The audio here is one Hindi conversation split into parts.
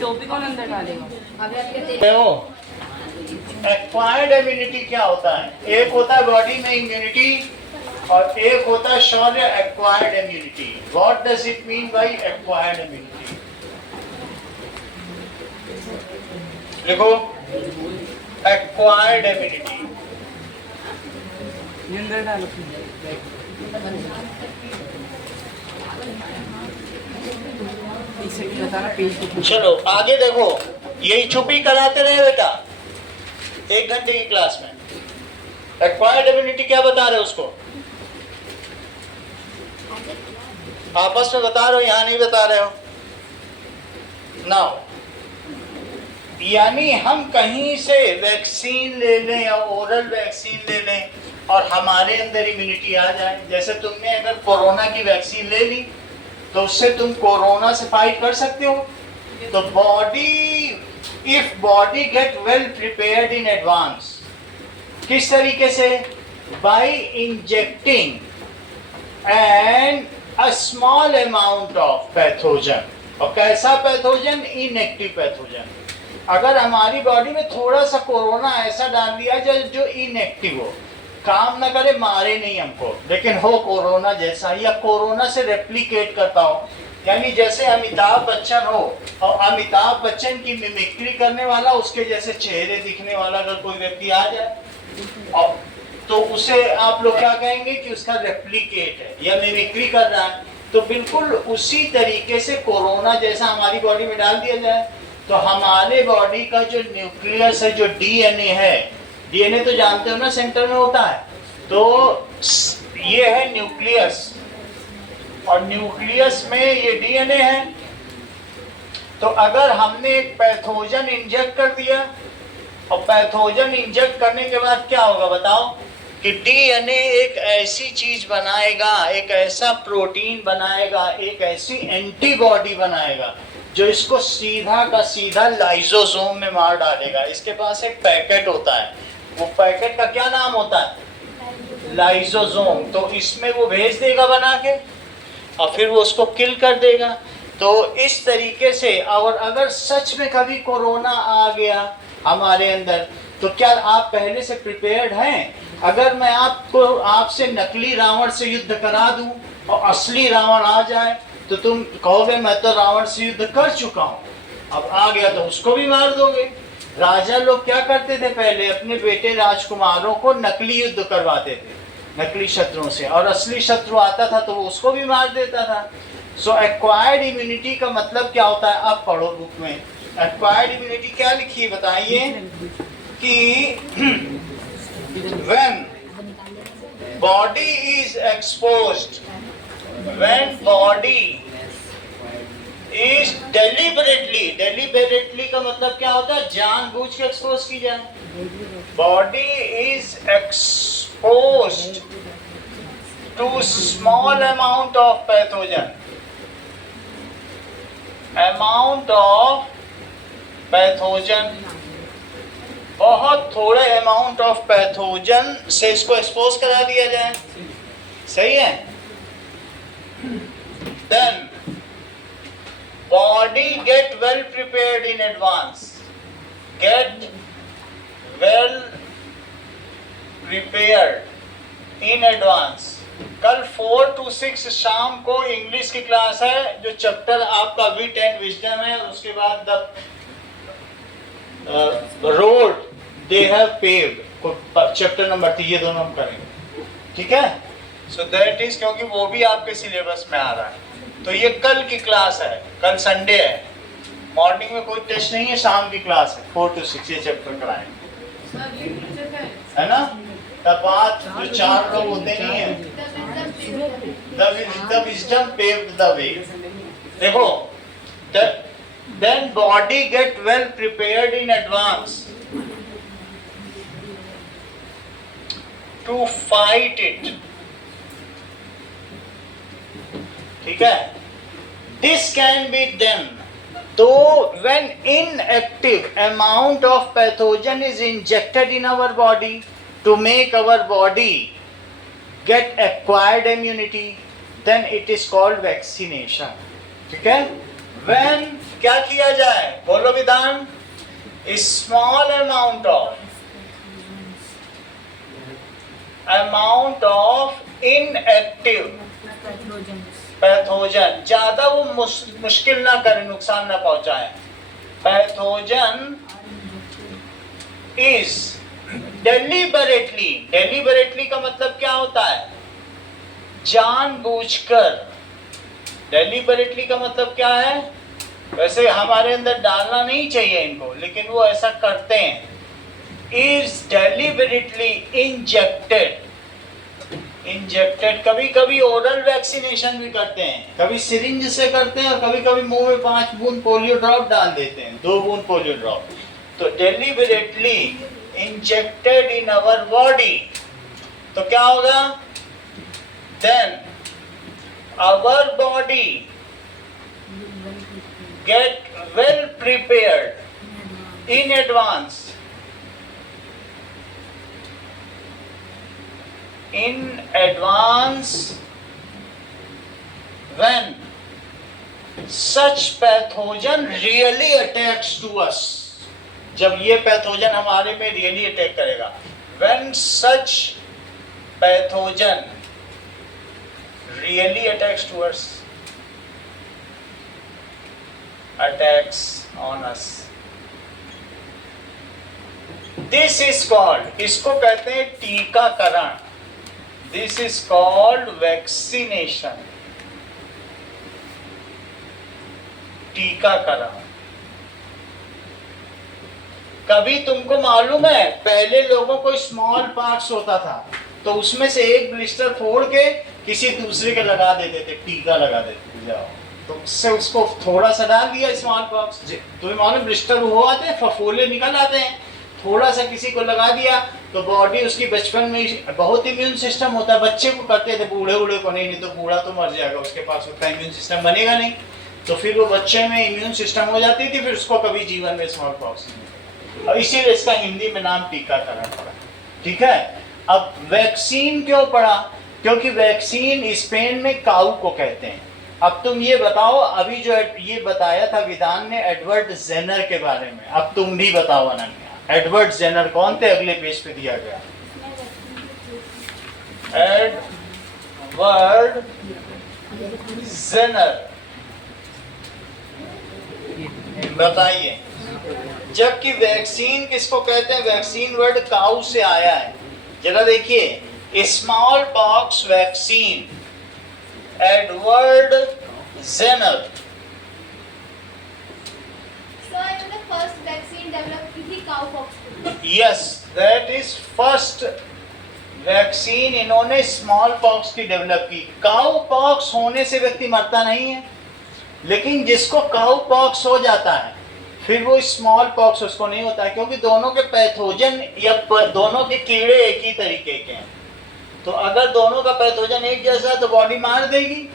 टोपी कौन अंदर डालेगा? एक्वायर्ड इम्यूनिटी क्या होता है? एक होता है बॉडी में इम्यूनिटी और एक होता है Shaurya acquired immunity. What does it mean by acquired immunity? देखो, एक्वायर्ड इम्यूनिटी अंदर डालो। बताना पेज। चलो आगे देखो, यही छुपी कराते रहे बेटा 1 घंटे की क्लास में। एक्वायर्ड इम्यूनिटी क्या बता रहे हो उसको? आपस में बता रहे हो, यहाँ नहीं बता रहे हो ना। यानी हम कहीं से वैक्सीन ले लें या ओरल वैक्सीन ले लें और हमारे अंदर इम्यूनिटी आ जाए। जैसे तुमने अगर कोरोना की वैक्सीन ले ली तो उससे तुम कोरोना से फाइट कर सकते हो। तो if body get well prepared in advance, किस तरीके से? By injecting and a small amount of pathogen. और कैसा पैथोजन? Inactive pathogen. अगर हमारी बॉडी में थोड़ा सा कोरोना ऐसा डाल दिया जाए जो इनएक्टिव हो, काम ना करे, मारे नहीं हमको, लेकिन हो कोरोना जैसा या कोरोना से रेप्लिकेट करता हो। यानी जैसे अमिताभ बच्चन हो और अमिताभ बच्चन की मिमिक्री करने वाला, उसके जैसे चेहरे दिखने वाला अगर कोई व्यक्ति आ जाए और तो उसे आप लोग क्या कहेंगे कि उसका रेप्लिकेट है या मिमिक्री कर रहा है। तो बिल्कुल उसी तरीके से कोरोना जैसा हमारी बॉडी में डाल दिया जाए तो हमारे बॉडी का जो न्यूक्लियस है, जो डीएनए है, डीएनए तो जानते हो ना सेंटर में होता है, तो ये है न्यूक्लियस और न्यूक्लियस में ये डीएनए है। तो अगर हमने एक पैथोजन इंजेक्ट कर दिया और पैथोजन इंजेक्ट करने के बाद क्या होगा बताओ? कि डीएनए एक ऐसी चीज बनाएगा, एक ऐसा प्रोटीन बनाएगा, एक ऐसी एंटीबॉडी बनाएगा जो इसको सीधा का सीधा लाइसोसोम में मार डालेगा। इसके पास एक पैकेट होता है, वो पैकेट का क्या नाम होता है? लाइसोसोम। तो इसमें वो भेज देगा बना के और फिर वो उसको किल कर देगा। तो इस तरीके से, और अगर सच में कभी कोरोना आ गया हमारे अंदर तो क्या आप पहले से प्रिपेयर्ड हैं? अगर मैं आपसे नकली रावण से युद्ध करा दूं और असली रावण आ जाए तो तुम कहोगे मैं तो रावण से युद्ध कर चुका हूं, अब आ गया तो उसको भी मार दोगे। राजा लोग क्या करते थे? पहले अपने बेटे राजकुमारों को नकली युद्ध करवाते थे नकली शत्रुओं से, और असली शत्रु आता था तो वो उसको भी मार देता था। सो एक्वायर्ड इम्यूनिटी का मतलब क्या होता है? आप पढ़ो बुक में एक्वायर्ड इम्यूनिटी क्या लिखी है बताइए कि when body is exposed, when body is deliberately का मतलब क्या होता है? जानबूझ के एक्सपोज की जाए। body is exposed to small amount of pathogen, बहुत थोड़े अमाउंट ऑफ पैथोजन से इसको एक्सपोज करा दिया जाए। सही है? Then body get well prepared in advance, get well prepared in advance. कल 4 to 6 शाम को इंग्लिश की क्लास है, जो चैप्टर आपका विट एंड विजडम है, उसके बाद the road they have paved chapter number 3, ये दोनों हम करेंगे। ठीक है? सो दैट इज, क्योंकि वो भी आपके सिलेबस में आ रहा है। तो ये कल की क्लास है, कल संडे है, मॉर्निंग में कोई टेस्ट नहीं है, शाम की क्लास है 4 to 6 ये चैप्टर कराएंगे, है ना? तब बात जो 4 लोग होते नहीं है, the wisdom paved the way। देखो, then body get well prepared in advance to fight it। ठीक है? This can be done तो when inactive amount of pathogen is injected in our body to make our body get acquired immunity, then it is called vaccination। ठीक है? When क्या किया जाए, बोलो विधान, small amount of inactive pathogen, ज्यादा वो मुश्किल ना करे, नुकसान ना पहुंचाए, पैथोजन इज डेलिबरेटली का मतलब क्या होता है, जानबूझकर। डेलिबरेटली का मतलब क्या है, वैसे हमारे अंदर डालना नहीं चाहिए इनको, लेकिन वो ऐसा करते हैं। इज डेलिबरेटली इंजेक्टेड, कभी कभी ओरल वैक्सीनेशन भी करते हैं, कभी सिरिंज से करते हैं और कभी कभी मुंह में 5 बूंद पोलियो ड्रॉप डाल देते हैं, 2 बूंद पोलियो ड्रॉप। तो deliberately injected in our body, तो क्या होगा, then our body get well prepared in advance when such pathogen really attacks to us, जब ये पैथोजन हमारे में रियली अटैक करेगा, when such pathogen really attacks to us, attacks on us, this is called, इसको कहते हैं टीकाकरण, this is called vaccination, टीकाकरण। कभी तुमको मालूम है, पहले लोगों को स्मॉल पॉक्स होता था तो उसमें से एक ब्लिस्टर फोड़ के किसी दूसरे के लगा देते थे, टीका लगा देते थे, जाओ तो उससे उसको थोड़ा सा डाल दिया स्मॉल पॉक्स, तुम्हें मालूम ब्लिस्टर वो आते हैं, फफोले निकल आते हैं, थोड़ा सा किसी को लगा दिया तो बॉडी उसकी बचपन में बहुत इम्यून सिस्टम होता है, बच्चे को करते थे, बूढ़े को नहीं तो बूढ़ा तो मर जाएगा, उसके पास उतना इम्यून सिस्टम बनेगा नहीं, तो फिर वो बच्चे में इम्यून सिस्टम हो जाती थी, फिर उसको कभी जीवन में स्मॉल पॉक्स नहीं, और इसीलिए इसका हिंदी में नाम टीकाकरण पड़ा। ठीक है, अब वैक्सीन क्यों पड़ा, क्योंकि वैक्सीन स्पेन में काऊ को कहते हैं। अब तुम ये बताओ, अभी जो ये बताया था विधान ने एडवर्ड जेनर के बारे में, अब तुम भी बताओ अनन्या, एडवर्ड जेनर कौन थे, अगले पेज पे दिया गया, एडवर्ड जेनर, बताइए। जबकि वैक्सीन किसको कहते हैं, वैक्सीन वर्ड काऊ से आया है, जरा देखिए, smallpox vaccine, Edward Jenner. Yes, that is first vaccine इन्होंने स्मॉल पॉक्स की डेवलप की। काऊ पॉक्स होने से व्यक्ति मरता नहीं है, लेकिन जिसको काऊ पॉक्स हो जाता है फिर वो स्मॉल पॉक्स उसको नहीं होता है, क्योंकि दोनों के पैथोजन या दोनों के कीड़े एक ही तरीके के हैं। तो अगर दोनों का पैथोजन एक जैसा है तो बॉडी मार देगी।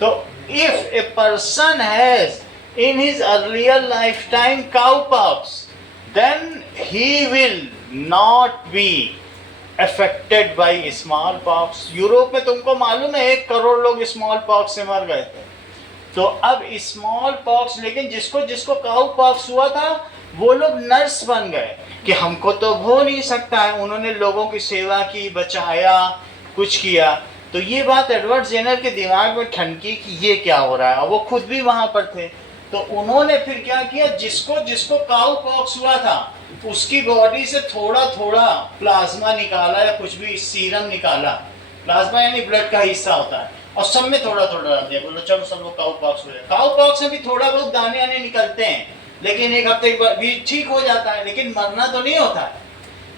तो if a person has in his earlier lifetime cowpox, then he will not be affected by smallpox. Europe में तुमको मालूम है 1 करोड़ लोग स्मॉल पॉक्स से मर गए थे। तो अब स्मॉल पॉक्स, लेकिन जिसको जिसको काऊ पॉक्स हुआ था वो लोग नर्स बन गए कि हमको तो हो नहीं सकता है, उन्होंने लोगों की सेवा की, बचाया, कुछ किया। तो ये बात एडवर्ड जेनर के दिमाग में ठनकी कि ये क्या हो रहा है, और वो खुद भी वहां पर थे। तो उन्होंने फिर क्या किया, जिसको जिसको काऊ पॉक्स हुआ था उसकी बॉडी से थोड़ा थोड़ा प्लाज्मा निकाला या कुछ भी सीरम निकाला, प्लाज्मा यानी ब्लड का हिस्सा होता है, और सब में थोड़ा थोड़ा डाल दिया, बोलो चलो सब लोग काऊ पॉक्स हो जाए। काऊ पॉक्स में भी थोड़ा बहुत दाने आने निकलते हैं, लेकिन 1 हफ्ते के बाद भी ठीक हो जाता है, लेकिन मरना तो नहीं होता है।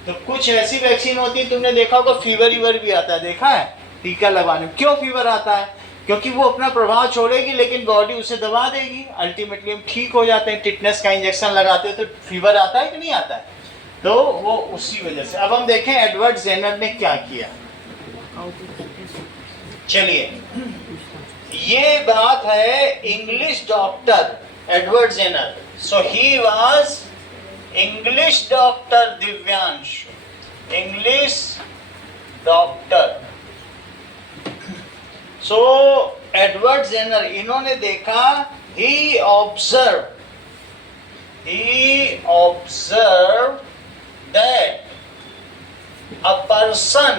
तो कुछ ऐसी वैक्सीन होती है, तुमने देखा होगा फीवर भी आता है, देखा है टीका लगवाने में। क्यों फीवर आता है, क्योंकि वो अपना प्रभाव छोड़ेगी लेकिन बॉडी उसे दबा देगी, अल्टीमेटली हम ठीक हो जाते हैं। टिटनेस का इंजेक्शन लगाते हो तो फीवर आता है कि नहीं आता है, तो वो उसी वजह से। अब हम देखें एडवर्ड जेनर ने क्या किया। चलिए, ये बात है English doctor Edward Jenner. So he was English doctor Divyansh, English doctor. So Edward Jenner, इन्होंने देखा he observed that a person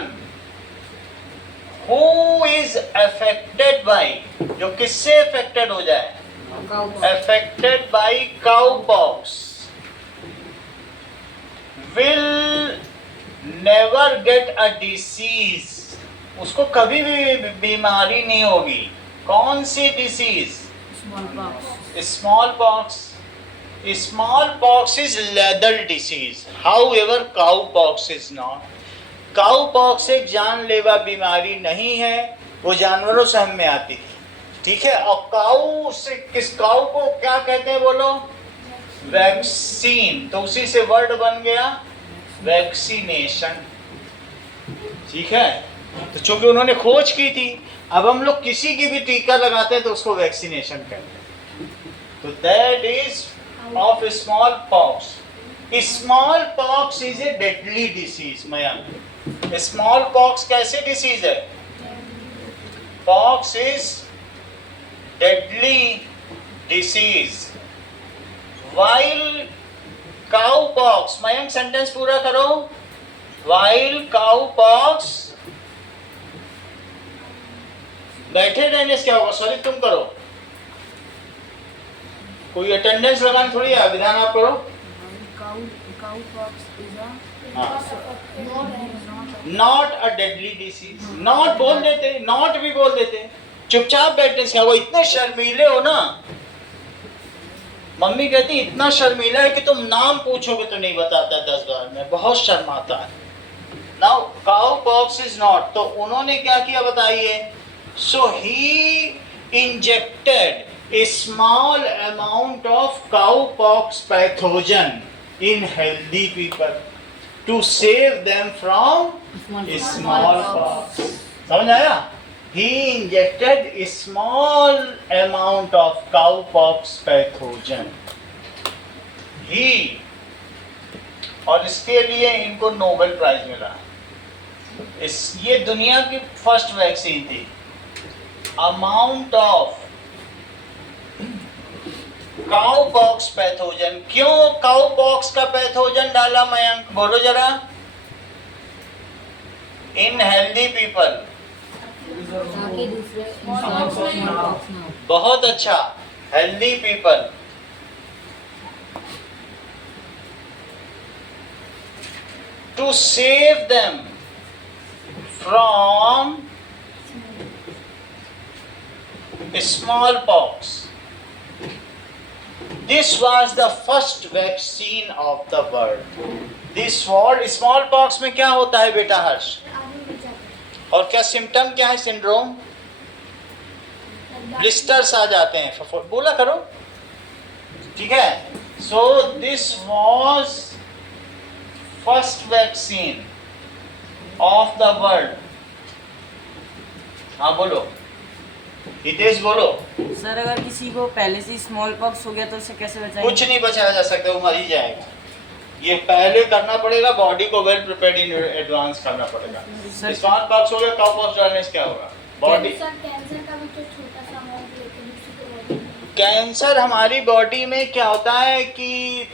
who is affected by, जो किससे affected हो जाए, affected by cowpox will never get a disease, उसको कभी भी बीमारी नहीं होगी। कौन सी disease? Smallpox. Smallpox is lethal disease. However, cowpox is not. Cowpox एक जानलेवा बीमारी नहीं है, वो जानवरों से हम में आती है, ठीक है। और काऊ से किस काऊ को क्या कहते हैं बोलो? वैक्सीन। तो उसी से वर्ड बन गया वैक्सीनेशन, ठीक है। तो चूंकि उन्होंने खोज की थी, अब हम लोग किसी की भी टीका लगाते हैं तो उसको वैक्सीनेशन कहते हैं। तो that is of small pox. Small pox is a deadly disease. Mayank, small pox कैसे डिसीज है? Pox is deadly disease while cow pox. Mayank sentence पूरा करो। वाइल काउ पॉक्स, बैठे रहने से क्या होगा? सॉरी, तुम करो, कोई अटेंडेंस लगानी थोड़ी है, विधान आप करो। Not a deadly disease. Not बोल देते, नॉट भी बोल देते, चुपचाप बैठने से क्या होगा? इतने शर्मीले हो ना, मम्मी कहती इतना शर्मीला है कि तुम नाम पूछोगे तो नहीं बताता 10 बार में, बहुत शर्माता है। Now cow pox is not, तो उन्होंने क्या किया बताइए? So he injected a small amount of cowpox pathogen in healthy people to save them from smallpox. समझ आया? He injected a small amount of cowpox pathogen. He, और इसके लिए इनको नोबेल प्राइज मिला। ये दुनिया की फर्स्ट वैक्सीन थी। Amount of cowpox pathogen. क्यों काउपॉक्स का पैथोजन डाला मयंक? बोलो जरा। In healthy people. बहुत अच्छा। Healthy people to save them from smallpox. This was the first vaccine of the world. This world, smallpox में क्या होता है बेटा हर्ष? और क्या सिम्टम क्या है? सिंड्रोम, ब्लिस्टर्स आ जाते हैं। बोला करो, ठीक है। So this was first vaccine of the world. हाँ बोलो हितेश, बोलो। सर अगर किसी को पहले से स्मॉल पॉक्स हो गया तो उसे कैसे बचाएंगे? कुछ नहीं बचाया जा सकता, वो मर ही जाएगा। ये पहले करना पड़ेगा, बॉडी को वेल प्रिपेयर्ड इन एडवांस करना पड़ेगा। स्मॉल पॉक्स हो गया, काउ पॉक्स डालने से क्या होगा? बॉडी कैंसर का भी तो छोटा सा अमाउंट लेते हैं। कैंसर हमारी बॉडी में क्या होता है कि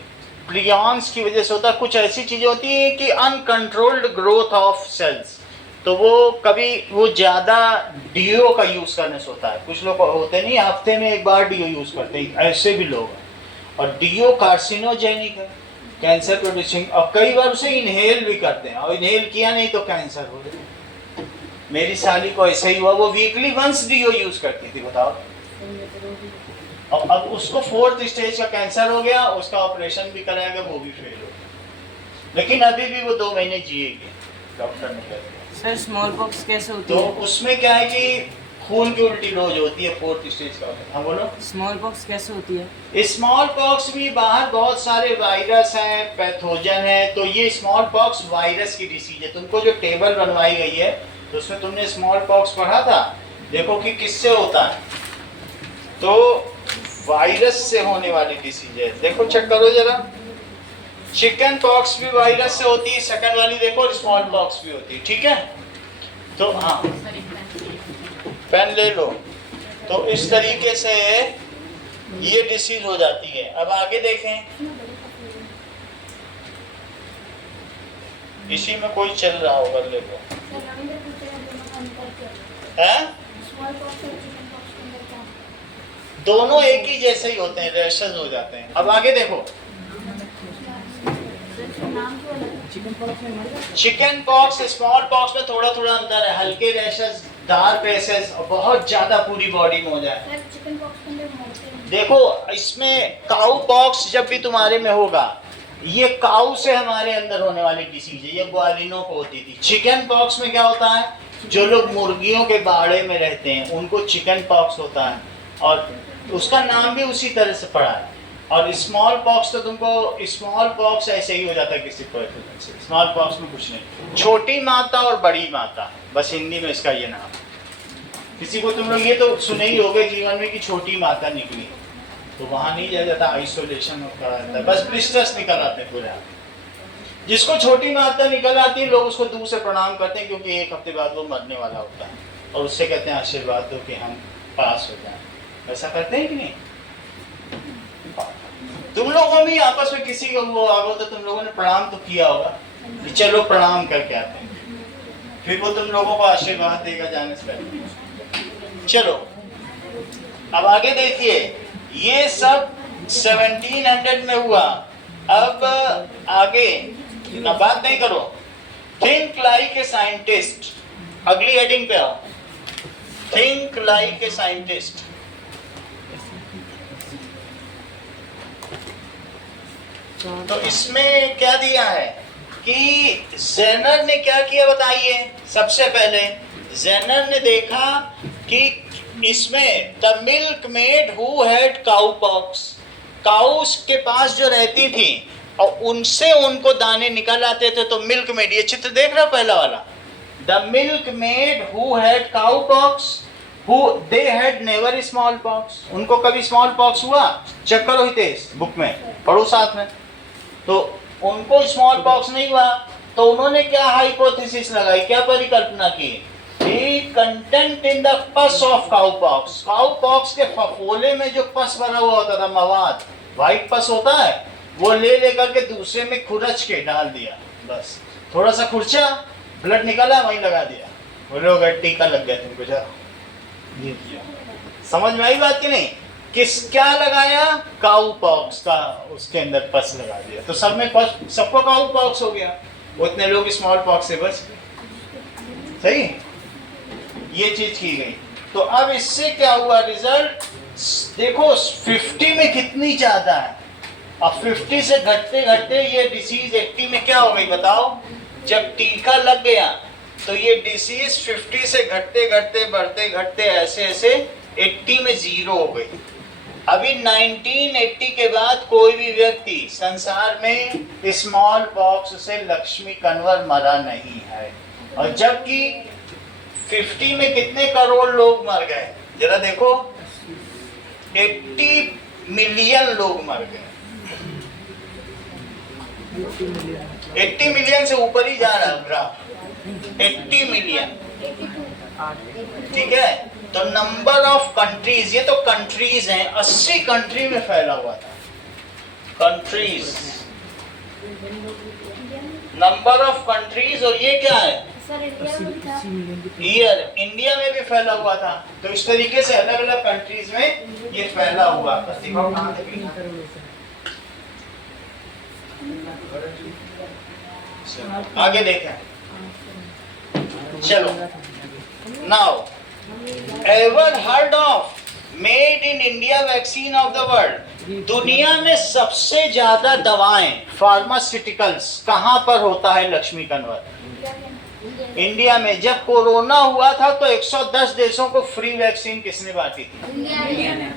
प्रियॉन्स की वजह से होता है। कुछ ऐसी चीजें होती हैं कि अनकंट्रोल्ड ग्रोथ ऑफ सेल्स, तो वो कभी वो ज़्यादा डीओ का यूज़ करने से होता है। कुछ लोग होते नहीं, हफ्ते में एक बार डीओ यूज़ करते हैं, ऐसे भी लोग हैं। और डीओ कार्सिनोजेनिक है, कैंसर प्रोड्यूसिंग, और कई बार उसे इनहेल भी करते हैं, और इनहेल किया नहीं तो कैंसर हो जाए। मेरी साली को ऐसा ही हुआ, वो वीकली वंस डीओ यूज़ करती थी, बताओ। और अब उसको 4th स्टेज का कैंसर हो गया, उसका ऑपरेशन भी कराया गया, वो भी फेल हो गया, लेकिन अभी भी वो 2 महीने जिएगी, डॉक्टर ने कह दिया। सर स्मॉल पॉक्स कैसे होती तो है? उसमें क्या है कि खून की उल्टी रोज होती है, 4th स्टेज का। हाँ बोलो। स्मॉल पॉक्स कैसे होती है? स्मॉल पॉक्स भी बाहर बहुत सारे वायरस हैं, पैथोजन है। तो ये स्मॉल पॉक्स वायरस की डिसीज है। तुमको जो टेबल बनवाई गई है तो उसमें तुमने स्मॉल पॉक्स पढ़ा था, देखो कि किससे होता है। तो वायरस से होने वाली डिसीज है, देखो चेक करो जरा। चिकन पॉक्स भी वायरस से होती है, सेकंड वाली देखो, स्मॉल पॉक्स भी होती है, ठीक है। तो हाँ, पेन ले लो। तो इस तरीके से ये डिसीज हो जाती है। अब आगे देखें, इसी में कोई चल रहा होगा, देखो है दोनों एक ही जैसे ही होते हैं, रैशेस हो जाते हैं। अब आगे देखो, चिकन पॉक्स स्मॉल पॉक्स में थोड़ा थोड़ा अंतर है, हल्के रैशेस, डार्क रैशेस और बहुत ज्यादा पूरी बॉडी में हो जाए। देखो इसमें काऊ पॉक्स जब भी तुम्हारे में होगा, ये काऊ से हमारे अंदर होने वाली डिसीज है, ये ग्वालिनों को होती थी। चिकन पॉक्स में क्या होता है, जो लोग मुर्गियों के बाड़े में रहते हैं उनको चिकन पॉक्स होता है, और उसका नाम भी उसी तरह से पड़ा है। और स्मॉल पॉक्स तो तुमको स्मॉल पॉक्स ऐसे ही हो जाता है किसी पैथोजन से, स्मॉल पॉक्स में कुछ नहीं। छोटी माता और बड़ी माता, बस हिंदी में इसका ये नाम। किसी को तुम लोग ये तो सुने ही होगे जीवन में कि छोटी माता निकली, तो वहां नहीं जाया जाता, आइसोलेशन करा जाता है, बस ब्लिस्टर्स निकल आते हैं पूरे। जिसको छोटी माता निकल आती है लोग उसको दूर से प्रणाम करते हैं, क्योंकि एक हफ्ते बाद वो मरने वाला होता है, और उससे कहते हैं आशीर्वाद दो कि हम पास हो जाएं। ऐसा करते हैं कि नहीं? तुम लोगों में आपस में किसी को वो आ गो तो तुम लोगों ने प्रणाम तो किया होगा कि चलो प्रणाम करके आते हैं, फिर वो तुम लोगों को आशीर्वाद देगा जाने से पहले। चलो अब आगे देखिए, ये सब 1700 में हुआ। अब आगे ना बात नहीं करो, थिंक लाइक ए साइंटिस्ट। अगली हेडिंग पे आओ, थिंक लाइक ए साइंटिस्ट। तो इसमें क्या दिया है कि जेनर ने क्या किया बताइए। सबसे पहले जेनर ने देखा कि इसमें the milk made who had cow pox, cows के पास जो रहती थी और उनसे उनको दाने निकल आते थे, तो मिल्क मेड, ये चित्र देख रहे हो पहला वाला, the milk made who had cow pox who they had never small pox, उनको कभी स्मॉल पॉक्स हुआ? चेक करो हितेश बुक में, पढ़ो साथ में। तो उनको स्मॉल पॉक्स नहीं हुआ, तो उन्होंने क्या हाइपोथेसिस लगाई, क्या परिकल्पना की, कंटेंट इन द पस of cow pox, cow pox के फफोले में जो पस भरा हुआ होता था, मवाद, व्हाइट पस होता है, वो ले लेकर के दूसरे में खुरच के डाल दिया, बस थोड़ा सा खुरचा, ब्लड निकला, वहीं लगा दिया, बोले हो गए टीका लग गया तुमको। जा समझ में आई बात कि नहीं? किस क्या लगाया? काउ पॉक्स का उसके अंदर पस लगा दिया, तो सब में पस, सबको काउ पॉक्स हो गया, उतने लोग स्मॉल पॉक्स से बच गए। सही, ये चीज की गई। तो अब इससे क्या हुआ रिजल्ट देखो, 50 में कितनी ज्यादा है, अब 50 से घटते घटते ये डिसीज 80 में क्या हो गई बताओ। जब टीका लग गया तो ये डिसीज 50 से घटते घटते बढ़ते घटते ऐसे ऐसे 80 में जीरो हो गई। अभी 1980 के बाद कोई भी व्यक्ति संसार में स्मॉल पॉक्स से लक्ष्मी कन्वर मरा नहीं है, और जबकि 50 में कितने करोड़ लोग मर गए, जरा देखो, 80 मिलियन लोग मर गए, 80 मिलियन से ऊपर ही जा रहा है ग्राफ, 80 मिलियन, ठीक है। तो नंबर ऑफ कंट्रीज, ये तो कंट्रीज हैं, 80 कंट्री में फैला हुआ था, कंट्रीज, नंबर ऑफ कंट्रीज, और ये क्या है ईयर, इंडिया में भी फैला हुआ था। तो इस तरीके से अलग अलग कंट्रीज में ये फैला हुआ था। आगे देखें, चलो, now ever heard of made in India vaccine of the world, दुनिया में सबसे ज्यादा दवाएं फार्मास्यूटिकल्स कहां पर होता है लक्ष्मी कन्वर? इंडिया में। जब कोरोना हुआ था तो 110 देशों को फ्री वैक्सीन किसने बांटी थी?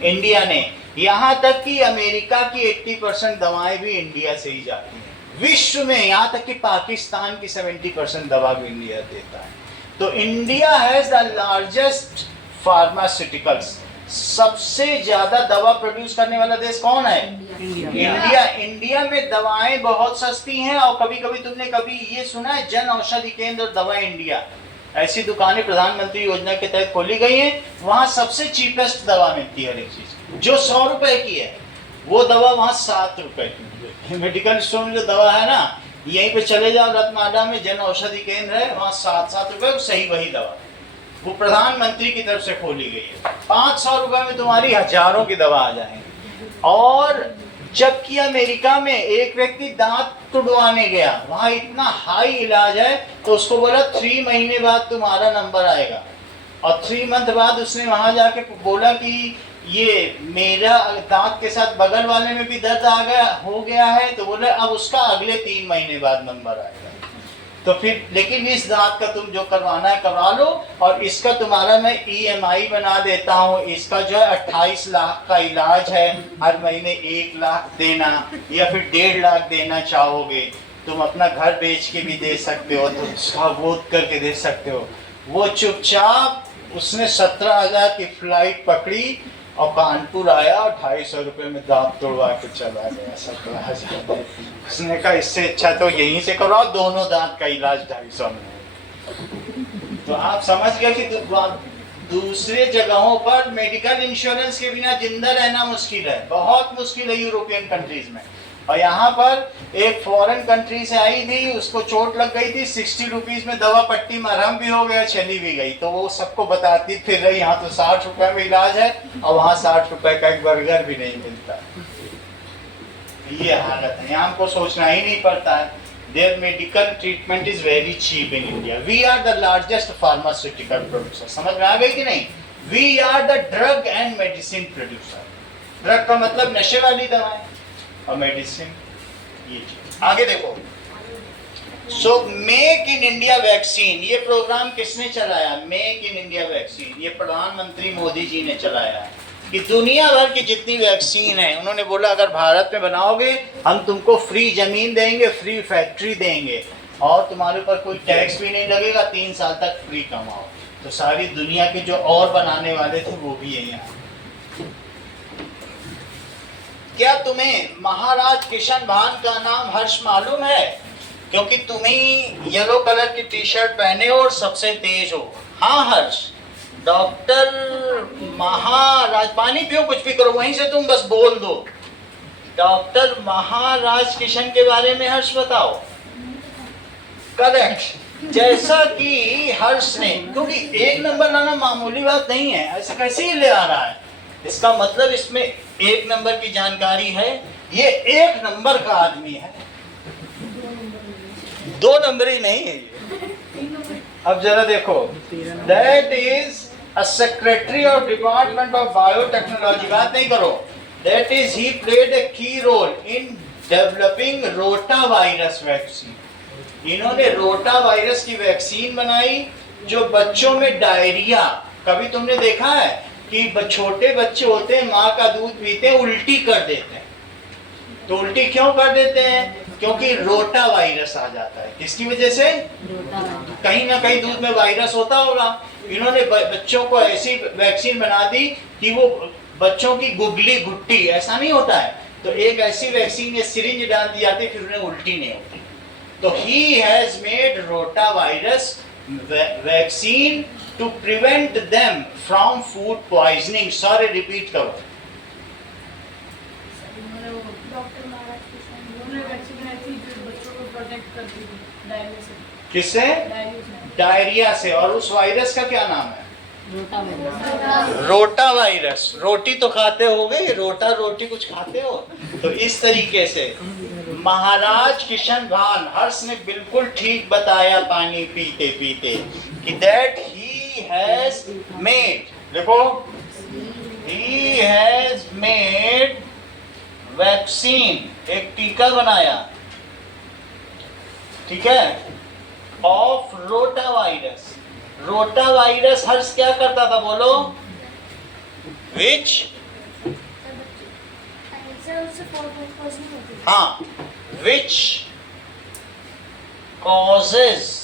इंडिया ने। यहाँ तक कि अमेरिका की 80% दवाएं भी इंडिया से ही जाती हैं। विश्व में यहाँ तक कि पाकिस्तान की 70% दवा भी इंडिया देता है। तो India has the largest pharmaceuticals, सबसे ज्यादा दवा प्रोड्यूस करने वाला देश कौन है? इंडिया। इंडिया में दवाएं बहुत सस्ती हैं, और कभी कभी तुमने कभी ये सुना है जन औषधि केंद्र और दवा इंडिया, ऐसी दुकानें प्रधानमंत्री योजना के तहत खोली गई हैं, वहां सबसे चीपेस्ट दवा मिलती है हर एक चीज। जो 100 रुपए की है वो दवा वहाँ 7 रुपए की। मेडिकल स्टोर में जो दवा है ना, यहीं पे चले जाओ, रत्नाडा में जन औषधि केंद्र है, वहाँ 7 रुपए सही वही दवा, वो प्रधानमंत्री की तरफ से खोली गई है। 500 रुपए में तुम्हारी हजारों की दवा आ जाएगी। और जबकि अमेरिका में एक व्यक्ति दांत तुड़वाने गया, वहां इतना हाई इलाज है, तो उसको बोला 3 महीने बाद तुम्हारा नंबर आएगा। और 3 मंथ बाद उसने वहां जाके बोला कि ये मेरा दांत के साथ बगल वाले में भी दर्द आ गया हो गया है, तो बोले अब उसका अगले 3 महीने बाद नंबर आएगा। तो फिर लेकिन इस दांत का तुम जो करवाना है करवा लो, और इसका तुम्हारा मैं EMI बना देता हूँ। इसका जो है 28 लाख का इलाज है, हर महीने 1 लाख देना, या फिर 1.5 लाख देना चाहोगे, तुम अपना घर बेच के भी दे सकते हो, तुम साबूत करके दे सकते हो। वो चुपचाप उसने 17,000 की फ्लाइट पकड़ी और कानपुर आया और 250 रुपये में दांत तोड़वा के चला गया। 17,000। उसने कहा इससे अच्छा तो यहीं से कराओ, दोनों दांत का इलाज 250 में। तो आप समझ गए कि दूसरे जगहों पर मेडिकल इंश्योरेंस के बिना जिंदा रहना मुश्किल है, बहुत मुश्किल है यूरोपियन कंट्रीज में। और यहाँ पर एक फॉरेन कंट्री से आई थी, उसको चोट लग गई थी, 60 रुपीज में दवा पट्टी मरहम भी हो गया, चली भी गई। तो वो सबको बताती फिर रही यहाँ तो 60 रुपए में इलाज है, और वहाँ 60 रुपए का एक बर्गर भी नहीं मिलता। ये हालत है, यहाँ हमको सोचना ही नहीं पड़ता है। Their medical treatment is very cheap in India. We are the largest pharmaceutical producer. समझ में आ गई कि नहीं? We are the drug and medicine producer. Drug का मतलब नशे वाली दवाएं, और मेडिसिन ये चीज। आगे देखो, so make in India vaccine, ये प्रोग्राम किसने चलाया? मेक इन इंडिया वैक्सीन, ये प्रधानमंत्री मोदी जी ने चलाया है। कि दुनिया भर की जितनी वैक्सीन है, उन्होंने बोला अगर भारत में बनाओगे हम तुमको फ्री जमीन देंगे, फ्री फैक्ट्री देंगे, और तुम्हारे ऊपर कोई टैक्स भी नहीं लगेगा, 3 साल तक फ्री कमाओ। तो सारी दुनिया के जो और बनाने वाले थे वो भी यही आए। क्या तुम्हें महाराज किशन भान का नाम हर्ष मालूम है? क्योंकि तुम ही येलो कलर की टी-शर्ट पहने हो और सबसे तेज हो। हाँ हर्ष, डॉक्टर महाराज, पानी पियो, कुछ भी करो, वहीं से तुम बस बोल दो। डॉक्टर महाराज किशन के बारे में हर्ष बताओ। करेक्ट। जैसा कि हर्ष ने, क्योंकि 1 नंबर लाना मामूली बात नहीं है, ऐसा कैसे ही ले आ रहा है, इसका मतलब इसमें 1 नंबर की जानकारी है, ये 1 नंबर का आदमी है, 2 नंबर ही नहीं है ये। अब जरा देखो, that is a secretary of department of biotechnology. बात नहीं करो। That is he played a key role in developing rotavirus vaccine. इन्होंने रोटा वायरस की वैक्सीन बनाई जो बच्चों में डायरिया, कभी तुमने देखा है कि छोटे बच्चे होते हैं, माँ का दूध पीते हैं, उल्टी कर देते हैं। तो उल्टी क्यों कर देते हैं? क्योंकि रोटा वायरस आ जाता है। किसकी वजह से? कहीं ना कहीं दूध में वायरस होता होगा। इन्होंने बच्चों को ऐसी वैक्सीन बना दी कि वो बच्चों की गुगली घुट्टी, ऐसा नहीं होता है, तो एक ऐसी वैक्सीन या सिरिंज डाल दी जाती, फिर उन्हें उल्टी नहीं होती। तो he has made rota virus vaccine to prevent them from food poisoning. Sorry, repeat करो। डॉक्टर महाराज किशन, उन्होंने वैक्सीन ऐसी जो बच्चों को प्रोटेक्ट करती है डायरिया से। किससे? डायरिया से। और उस वायरस का क्या नाम है? Rota virus. रोटी तो खाते होगे, रोटा रोटी कुछ खाते हो। तो इस तरीके से महाराज किशन भान, हर्ष ने बिल्कुल ठीक बताया पानी पीते पीते कि दैट ही has made, देखो, he has made vaccine, एक टीका बनाया, ठीक है, of rota virus. Rota virus हर्ष क्या करता था बोलो? which, हाँ, which causes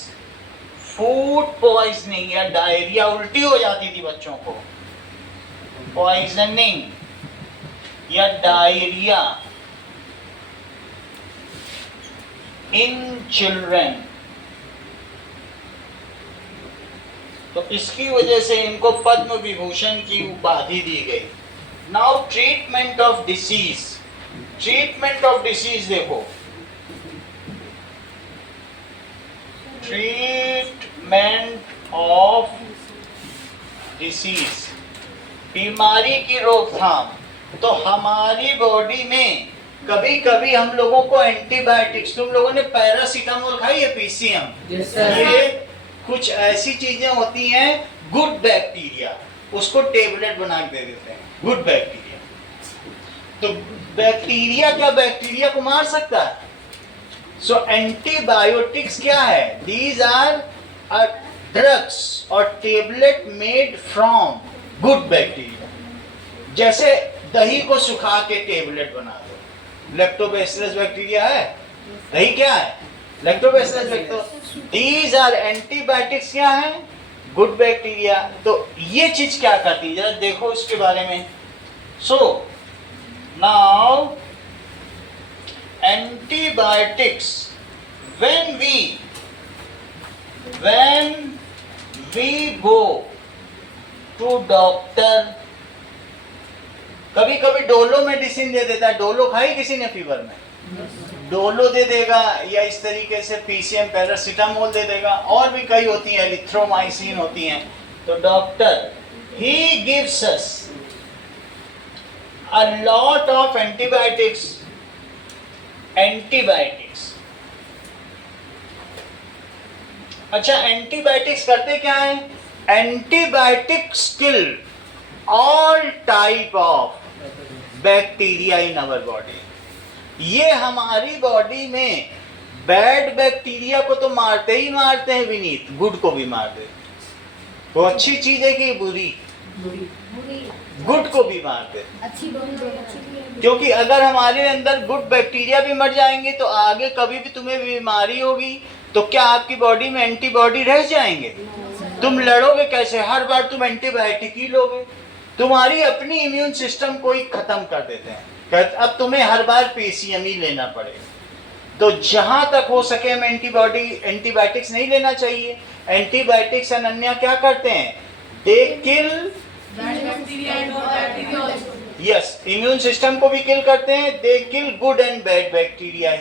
फूड पॉइजनिंग या डायरिया, उल्टी हो जाती थी बच्चों को, पॉइजनिंग या डायरिया इन चिल्ड्रन। तो इसकी वजह से इनको पद्म विभूषण की उपाधि दी गई। Now treatment of disease, treatment of disease देखो, ट्रीटमेंट ऑफ डिसीज, बीमारी की रोकथाम। तो हमारी बॉडी में कभी कभी हम लोगों को एंटीबायोटिक्स, तुम लोगों ने पैरासीटामोल खाई है, पीसीएम, ये कुछ ऐसी चीजें होती हैं, गुड बैक्टीरिया, उसको टेबलेट बना के दे देते हैं, गुड बैक्टीरिया। तो बैक्टीरिया क्या बैक्टीरिया को मार सकता है? सो एंटीबायोटिक्स क्या है? दीज आर ड्रग्स और tablet made from good bacteria. जैसे दही को सुखा के टेबलेट बना दो, लैक्टोबैसिलस बैक्टीरिया है, दही क्या है? Lactobacillus bacteria. These are antibiotics क्या है? Good bacteria. तो ये चीज क्या करती है, जरा देखो इसके बारे में। So now antibiotics, when we go to doctor, कभी कभी डोलो मेडिसिन दे देता है। डोलो खाई किसी ने फीवर में? डोलो दे देगा, या इस तरीके से पीसीएम पैरासीटामोल दे देगा, और भी कई होती हैं, एरिथ्रोमाइसिन होती हैं। तो doctor he gives us a lot of antibiotics. अच्छा, एंटीबायोटिक्स करते क्या है? Antibiotics kill all type of bacteria in our body. ये हमारी बॉडी में बैड बैक्टीरिया को तो मारते ही मारते हैं विनीत, गुड को भी मार देते। वो अच्छी चीज है कि बुरी? गुड को भी मार देते, क्योंकि अगर हमारे अंदर गुड बैक्टीरिया भी मर जाएंगे तो आगे कभी भी तुम्हें बीमारी होगी तो क्या आपकी बॉडी में एंटीबॉडी रह जाएंगे? तुम लड़ोगे कैसे? हर बार तुम एंटीबायोटिक ही लोगे। तुम्हारी अपनी इम्यून सिस्टम को ही खत्म कर देते हैं। अब तुम्हें हर बार पीसीएम ही लेना पड़ेगा। तो जहां तक हो सके हमें एंटीबायोटिक्स नहीं लेना चाहिए। एंटीबायोटिक्स अनन्या क्या करते हैं? They kill, yes, immune system को भी किल करते हैं। They kill good and bad bacteria,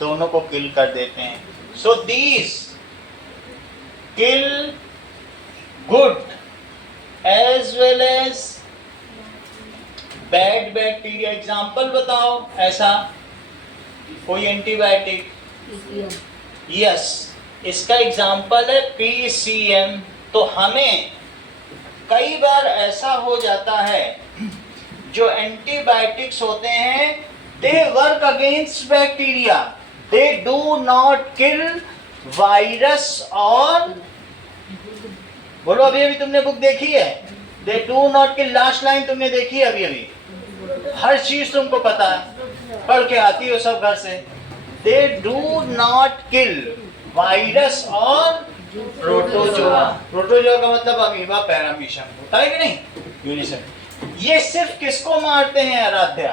दोनों को किल कर देते हैं। So these kill good as well as bad bacteria. Example बताओ ऐसा कोई एंटीबायोटिक? यस, इसका एग्जाम्पल है पीसीएम। तो हमें कई बार ऐसा हो जाता है, जो एंटीबायोटिक्स होते हैं they work against bacteria, they do not kill virus. और बोलो, अभी अभी तुमने बुक देखी है? दे do not kill, last line तुमने देखी है अभी अभी? हर चीज तुमको पता है, पढ़ के आती हो सब घर से। दे डू नॉट किल वायरस और प्रोटोजोआ। प्रोटोजोआ का मतलब अमीबा, पैरामीशियम, होता है कि नहीं? यूनिसेफ। ये सिर्फ किसको मारते हैं आराध्या?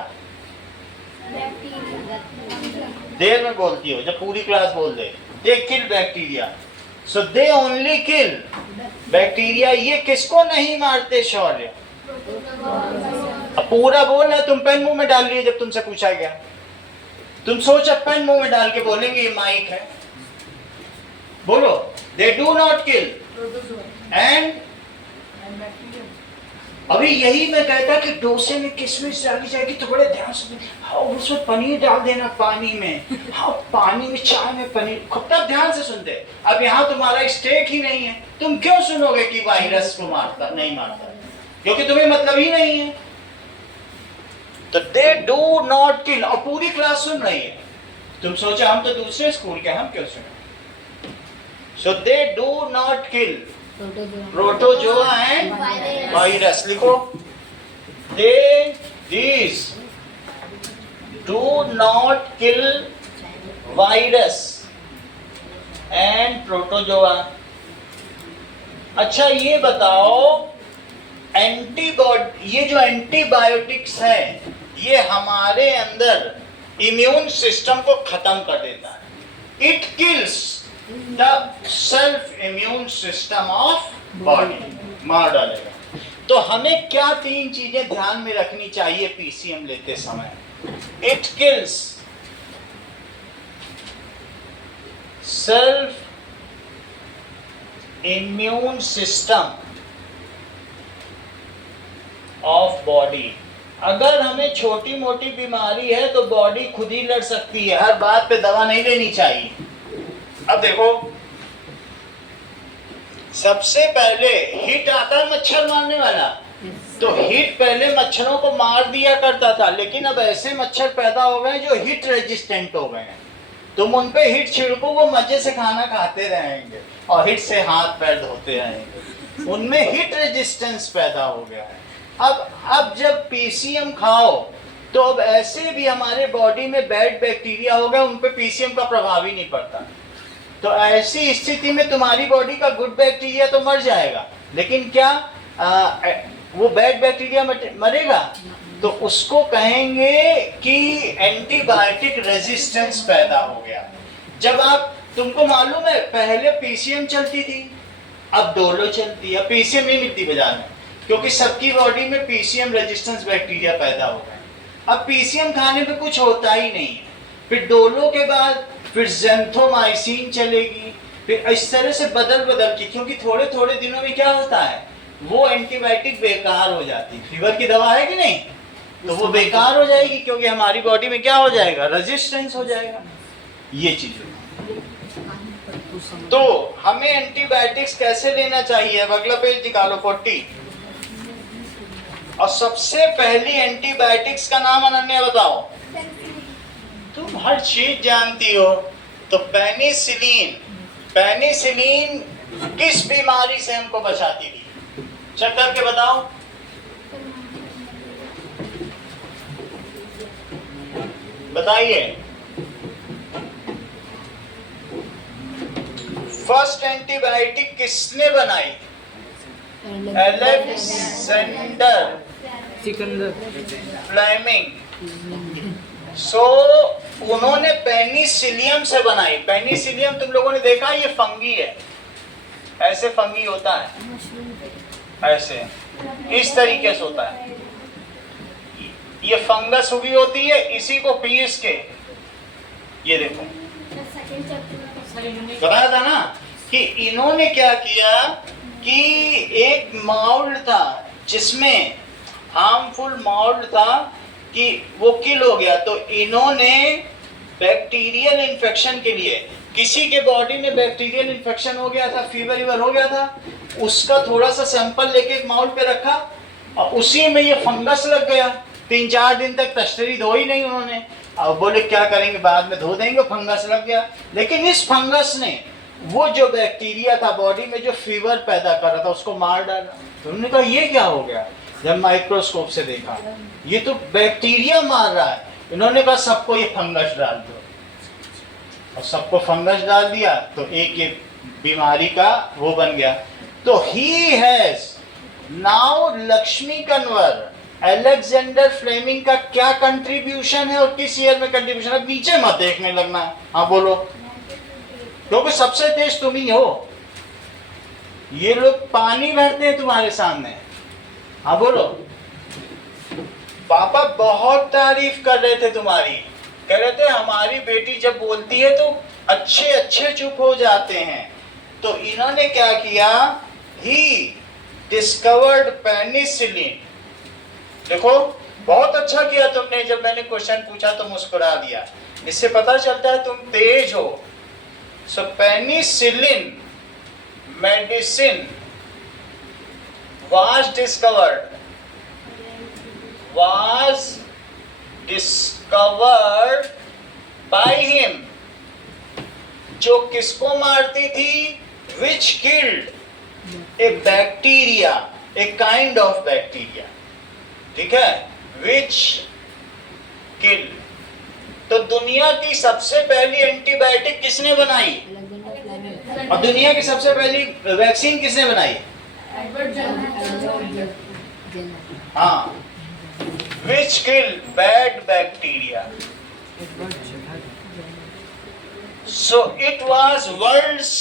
देर में बोलती हो, जब पूरी क्लास बोल दे। They kill bacteria, so they only kill bacteria. ये किसको नहीं मारते शौर्य? अब पूरा बोल है, तुम पेन मुंह में डाल लिए जब तुमसे पूछा गया। तुम सोच, अब पेन मुंह में डाल के बोलेंगे ये माइक है। बोलो, दे डू नॉट किल एंड। अभी यही मैं कहता कि डोसे में किशमिश डाली जाएगी तो बड़े ध्यान से, हाँ उसमें पनीर डाल देना पानी में, हाँ पानी में, चाय में पनीर, तब ध्यान से सुनते। अब यहाँ तुम्हारा स्टेक ही नहीं है, तुम क्यों सुनोगे कि वायरस को मारता नहीं मारता? क्योंकि तुम्हें मतलब ही नहीं है। तो दे डू नॉट किल, और पूरी क्लास सुन रही है। तुम सोचे हम तो दूसरे स्कूल के, हम क्यों सुने? So they do not kill protozoa and virus. लिखो, they these do not kill virus and protozoa. अच्छा ये बताओ, ये जो एंटीबायोटिक्स है ये हमारे अंदर इम्यून सिस्टम को खत्म कर देता है। It kills the self immune system of body, मार डालेगा। तो हमें क्या 3 चीजें ध्यान में रखनी चाहिए पीसीएम लेते समय? It kills self immune system of body. अगर हमें छोटी मोटी बीमारी है तो बॉडी खुद ही लड़ सकती है, हर बात पे दवा नहीं लेनी चाहिए। अब देखो, सबसे पहले हिट आता है मच्छर मारने वाला, तो हिट पहले मच्छरों को मार दिया करता था, लेकिन अब ऐसे मच्छर पैदा हो गए जो हिट रेजिस्टेंट हो गए हैं। तुम उन पे हिट छिड़को, वो मजे से खाना खाते रहेंगे और हिट से हाथ पैर धोते रहेंगे, उनमें हिट रेजिस्टेंस पैदा हो गया है। अब जब पीसीएम खाओ तो अब ऐसे भी हमारे बॉडी में बैड बैक्टीरिया हो गए, उन पे पीसीएम का प्रभाव ही नहीं पड़ता। तो ऐसी स्थिति में तुम्हारी बॉडी का गुड बैक्टीरिया तो मर जाएगा, लेकिन क्या वो बैड बैक्टीरिया मरेगा? तो उसको कहेंगे कि एंटीबायोटिक रेजिस्टेंस पैदा हो गया। जब आप, तुमको मालूम है पहले पीसीएम चलती थी, अब डोलो चलती है, पीसीएम नहीं मिलती बाजार में, क्योंकि सबकी बॉडी में पीसीएम रेजिस्टेंस बैक्टीरिया पैदा हो गए। अब पीसीएम खाने पे कुछ होता ही नहीं है, फिर डोलो के बाद फिर ज़ेंथोमाइसिन चलेगी, फिर इस तरह से बदल के, क्योंकि थोड़े थोड़े दिनों में क्या होता है, वो एंटीबायोटिक बेकार हो जाती है। फीवर की दवा है कि नहीं, तो वो बेकार हो जाएगी, क्योंकि हमारी बॉडी में क्या हो जाएगा, रेजिस्टेंस हो जाएगा। ये चीज तो हमें एंटीबायोटिक्स कैसे लेना चाहिए? अब अगला पेज निकालो 40। और सबसे पहली एंटीबायोटिक्स का नाम अनन्या बताओ। तुम हर चीज जानती हो। तो पेनिसिलिन, पेनिसिलिन किस बीमारी से हमको बचाती थी? चेक करके बताओ। बताइए। फर्स्ट एंटीबायोटिक किसने बनाई? Alexander Sikandar Fleming. सो उन्होंने पेनिसिलियम से बनाई। पेनिसिलियम तुम लोगों ने देखा, ये फंगी है, ऐसे फंगी होता है, ऐसे इस तरीके से होता है, ये फंगस हुई होती है, इसी को पीस के, ये देखो बताया था ना कि इन्होंने क्या किया कि एक माउल्ड था जिसमें हार्मफुल माउल्ड था कि वो किल हो गया, तो इन्होंने बैक्टीरियल इन्फेक्शन के लिए, किसी के बॉडी में बैक्टीरियल इन्फेक्शन हो गया था, फीवर हो गया था, उसका थोड़ा सा सैंपल लेके एक माउल्ड पे रखा और उसी में ये फंगस लग गया। 3-4 दिन तक तश्तरी धोई नहीं उन्होंने। अब बोले क्या करेंगे, बाद में धो देंगे, फंगस लग गया। लेकिन इस फंगस ने वो जो बैक्टीरिया था बॉडी में जो फीवर पैदा कर रहा था उसको मार डाला। तो उन्होंने कहा ये क्या हो गया, जब माइक्रोस्कोप से देखा ये तो बैक्टीरिया मार रहा है। इन्होंने कहा सबको ये फंगस डाल दो, और सबको फंगस डाल दिया तो एक ये बीमारी का वो बन गया। तो he has now Lakshmi Kanwar, Alexander Fleming का क्या कंट्रीब्यूशन है और किस ईयर में कंट्रीब्यूशन? अब नीचे मत देखने लगना, हाँ बोलो, क्योंकि सबसे तेज तुम ही हो। ये लोग पानी भरते हैं तुम्हारे सामने, हाँ बोलो। पापा बहुत तारीफ कर रहे थे तुम्हारी, कह रहे थे हमारी बेटी जब बोलती है तो अच्छे अच्छे चुप हो जाते हैं। तो इन्होंने क्या किया, ही डिस्कवर्ड पेनिसिलिन। देखो बहुत अच्छा किया तुमने, जब मैंने क्वेश्चन पूछा तो मुस्कुरा दिया, इससे पता चलता है तुम तेज हो। So penicillin medicine was discovered by him, जो किसको मारती थी? which killed a bacteria, a kind of bacteria, ठीक है, which killed। तो दुनिया की सबसे पहली एंटीबायोटिक किसने बनाई? और दुनिया की सबसे पहली वैक्सीन किसने बनाई? हाँ, which kill bad bacteria. So it was world's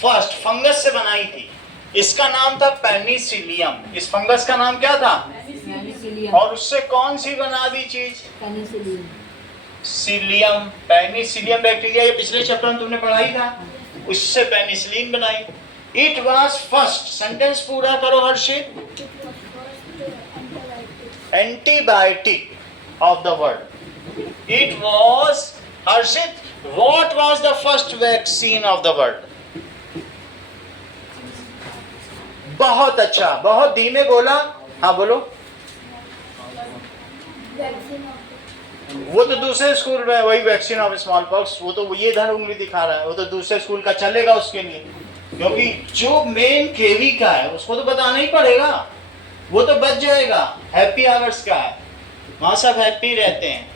first, fungus से बनाई थी। इसका नाम था पेनिसिलियम। इस फंगस का नाम क्या था? पेनिसिलियम। और उससे कौन सी बना दी चीज? पेनिसिलियम। सिलियम। पेनिसिलियम बैक्टीरिया, ये पिछले चैप्टर में तुमने पढ़ाई था, उससे पेनिसिलिन बनाई। इट वाज फर्स्ट, सेंटेंस पूरा करो Harshit. Antibiotic of the world. It was, Harshit, what was the first vaccine of the world? बहुत अच्छा, बहुत धीमे बोला। हाँ बोलो। वो तो दूसरे स्कूल में वही वैक्सीन ऑफ स्मॉल पॉक्स, वो तो ये इधर उंगली दिखा रहा है, वो तो दूसरे स्कूल का चलेगा उसके लिए, क्योंकि जो मेन केवी का है उसको तो बताना ही पड़ेगा, वो तो बच जाएगा। हैप्पी आवर्स का है, वहां सब हैप्पी रहते हैं।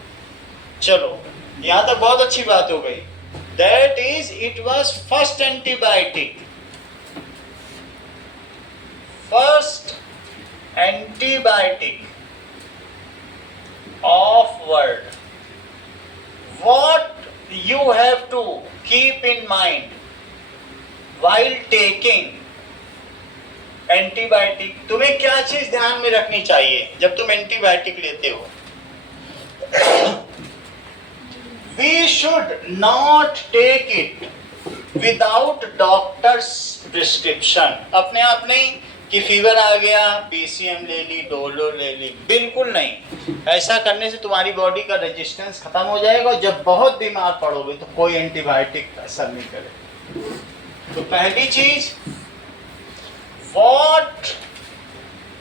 चलो यहाँ तक बहुत अच्छी बात हो गई। That is, it was first antibiotic, first antibiotic of world. What you have to keep in mind while taking antibiotic, तुम्हें क्या चीज ध्यान में रखनी चाहिए जब तुम एंटीबायोटिक लेते हो? We should not take it without doctor's prescription. अपने आप नहीं कि फीवर आ गया, पीसीएम ले ली, डोलो ले ली, बिल्कुल नहीं। ऐसा करने से तुम्हारी बॉडी का रेजिस्टेंस खत्म हो जाएगा और जब बहुत बीमार पड़ोगे तो कोई एंटीबायोटिक असर नहीं करेगा। तो पहली चीज, what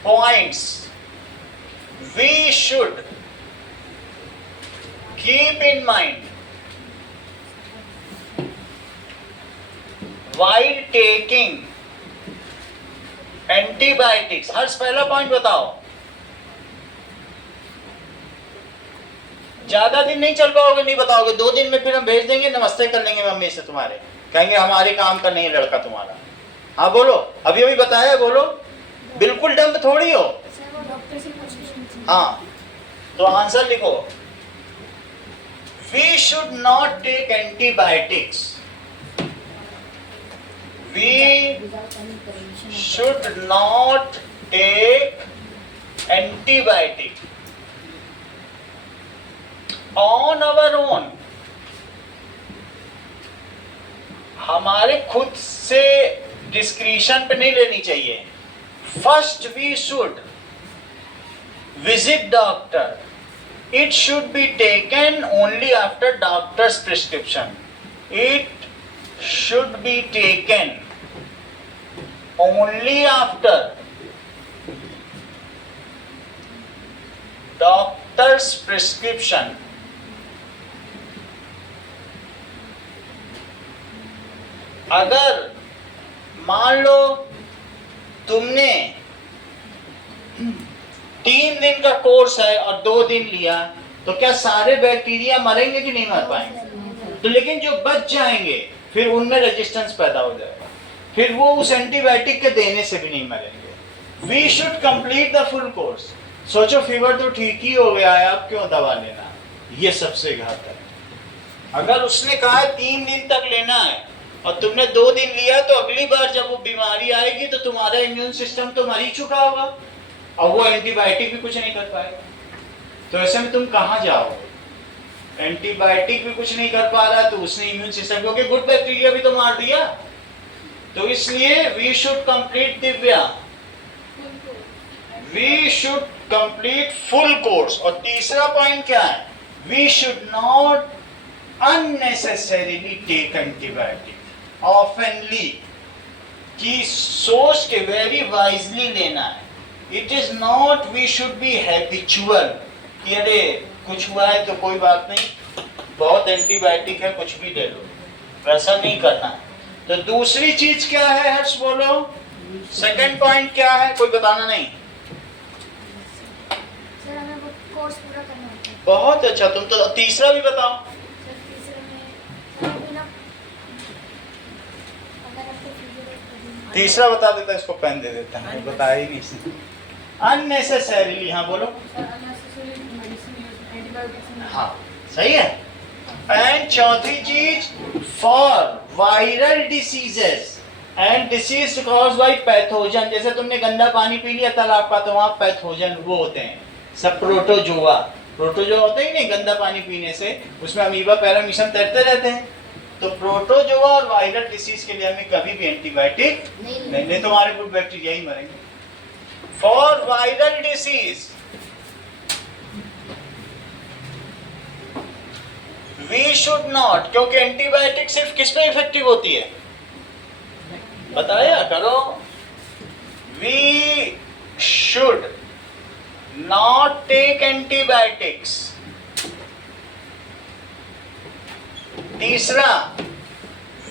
points we should keep in mind while taking antibiotics. Harsh पहला पॉइंट बताओ। ज्यादा दिन नहीं चल पाओगे, नहीं बताओगे, 2 दिन में फिर हम भेज देंगे, नमस्ते कर लेंगे मम्मी से तुम्हारे, कहेंगे हमारे काम का नहीं लड़का तुम्हारा। हाँ बोलो, अभी अभी बताया, बोलो, बिल्कुल डम्ब थोड़ी हो। हाँ तो आंसर लिखो। We should not take antibiotics, we should not take antibiotic on our own. हमारे खुद से डिस्क्रिशन पे नहीं लेनी चाहिए। First we should visit doctor. It should be taken only after doctor's prescription. It should be taken only after doctor's prescription. अगर मान लो तुमने 3 दिन का कोर्स है और 2 दिन लिया, तो क्या सारे बैक्टीरिया मरेंगे कि नहीं मर पाएंगे? तो लेकिन जो बच जाएंगे फिर उनमें रेजिस्टेंस पैदा हो जाएगा, फिर वो उस एंटीबायोटिक के देने से भी नहीं मरेंगे। We should complete the full course. सोचो फीवर तो ठीक ही हो गया है, अब क्यों दवा लेना? ये सबसे घातक है। अगर उसने कहा 3 दिन तक लेना है और तुमने 2 दिन लिया, तो अगली बार जब वो बीमारी आएगी तो तुम्हारा इम्यून सिस्टम तो मर ही चुका होगा और वो एंटीबायोटिक भी कुछ नहीं कर पाएगा। तो ऐसे में तुम कहाँ जाओगे? एंटीबायोटिक भी कुछ नहीं कर पा रहा तो उसने इम्यून सिस्टम, क्योंकि गुड बैक्टीरिया भी तो मार दिया। तो इसलिए we should complete Divya, we should complete full course. और तीसरा पॉइंट क्या है? We should not unnecessarily take antibiotic oftenly, कि सोच के वेरी वाइजली लेना है। It is not we should be habitual कि अरे कुछ हुआ है तो कोई बात नहीं, बहुत एंटीबायोटिक है कुछ भी ले लो, वैसा नहीं करना। तो दूसरी चीज क्या है हर्ष, बोलो? सेकंड पॉइंट क्या है? कोई बताना नहीं? सर हमें वो कोर्स पूरा करना होता है। बहुत अच्छा, तुम तो तीसरा भी बताओ। सर तीसरे में अभी ना अगर आपको फिजियोलॉजी तीसरा बता देता, इसको पेन दे देता है, बताया ही नहीं। अननेसेसरीली, हाँ बोलो। हाँ सही है। एंड चौथी चीज, for viral diseases and disease cause by pathogen, जैसे तुमने गंदा पानी पी लिया तालाब का तो वहाँ पैथोजन वो होते हैं सब प्रोटोजोआ होते ही नहीं, गंदा पानी पीने से उसमें अमीबा पैरामीशियम तैरते रहते हैं। तो प्रोटोजोआ और वायरल डिसीज के लिए हमें कभी भी एंटीबायोटिक नहीं तुम्हारे गुड बैक्टीरिया ही मरेंगे। For viral disease we should not, क्योंकि एंटीबायोटिक सिर्फ किस पे इफेक्टिव होती है बताया करो, we should not take antibiotics. तीसरा,